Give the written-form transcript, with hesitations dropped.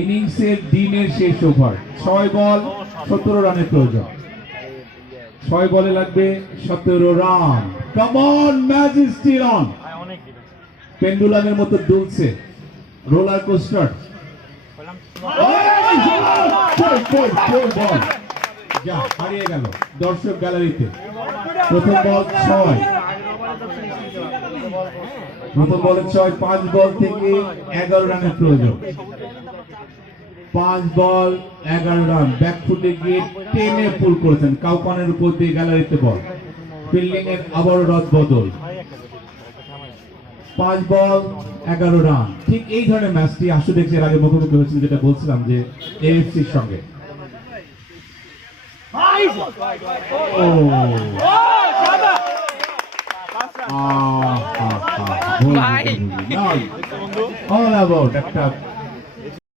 ইনিংসের দিনের শেষ ওভার, 6 বল 17 রানের প্রয়োজন। 6 বলে লাগবে 17 রান। Come on, match is still on. পেন্ডুলামের মতো দুলছে, রোলার কোস্টার। যা হারিয়ে গেল দর্শক গ্যালারিতে। প্রথম বল 6, প্রথম বলে 6, 5 বল থেকে 11 রানের প্রয়োজন। 5 বল 11 রান, ব্যাকফুটে গিয়ে টেনে পুল করেছেন, কাউকানের উপর দিয়ে গ্যালারিতে বল। ফিল্ডিং এর আবারও রদ বদল। 5 বল 11 রান। ঠিক এই ধরনের ম্যাচটি আসলে দেখছি এর আগে মুখোমুখি হয়েছিল, যেটা বলছিলাম যে এএফসির সঙ্গে। অল অ্যাবাউট একটা